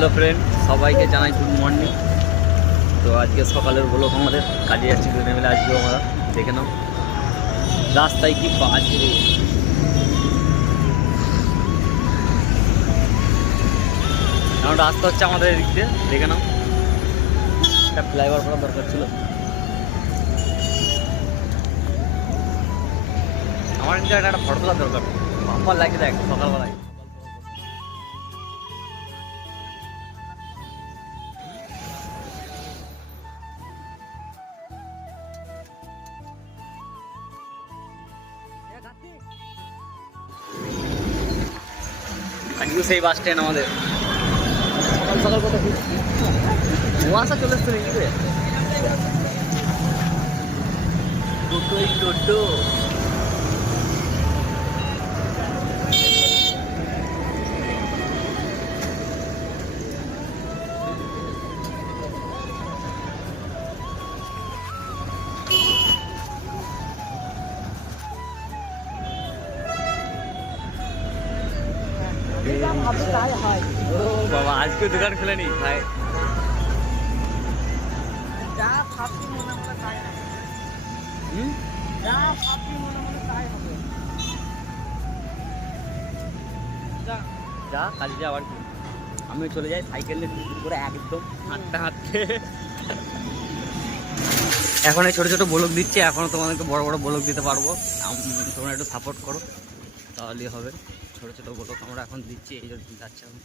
Hello friend, সবাইকে জানাই good morning. তো আজকে সকালের ব্লগ আমাদের কাজে যাচ্ছি দুজনে মিলে। আজকেও আমরা দেখে নাও রাস্তায় কি বাজে রে। কারণ রাস্তা হচ্ছে আমাদের এদিক দিয়ে, দেখে নাও। একটা ফ্লাইওভার করার দরকার ছিল। আমার কিন্তু একটা ফটো তোলার দরকার। বাম্পার লাগে দেখ সকালবেলায়। আজকে সেই বাস স্ট্যান্ড আমাদের। সকাল সকাল কথা কুয়াশা চলে এসছে নাকি রে? টোটোই টোটো। বাবা আজকে দোকান খুলে নি ভাই। যা ভাবছি মনে মনে তাই হবে। যা ভাবছি মনে মনে তাই হবে। যা কাজে যা। আবার কি আমি চলে যাই সাইকেলে করে একদম হাঁটতে হাঁটতে। এখন এই ছোটো ছোটো ব্লগ দিচ্ছে, এখনও তোমাদেরকে বড় বড় ব্লগ দিতে পারবো। তোমরা একটু সাপোর্ট করো তাহলেই হবে। ছোটো ছোটো ব্লগ আমরা এখন দিচ্ছি, এই জন্য যাচ্ছে এখন।